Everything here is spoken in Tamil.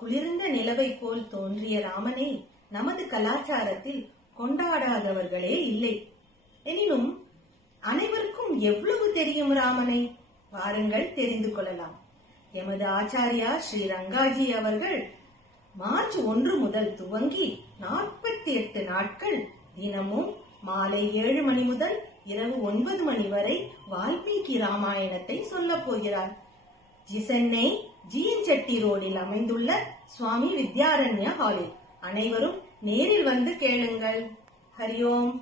குளிர்ந்த நிலவை போல் தோன்றிய ராமனை நமது கலாச்சாரத்தில் கொண்டாடாதவர்களே இல்லை. எனினும் அனைவருக்கும் எவ்வளவு தெரியும் ராமனை? வாருங்கள் தெரிந்து கொள்ளலாம். எமது ஆச்சாரியா ஸ்ரீ ரங்காஜி அவர்கள் மார்ச் 1 முதல் துவங்கி 48 நாட்கள் தினமும் மாலை 7 மணி முதல் இரவு 9 மணி வரை வால்மீகி ராமாயணத்தை சொல்ல போகிறார். சென்னை ஜிஎன் ரோடில் அமைந்துள்ள சுவாமி வித்யாரண்ய ஹாலில். அனைவரும் நேரில் வந்து கேளுங்கள். ஹரி ஓம்.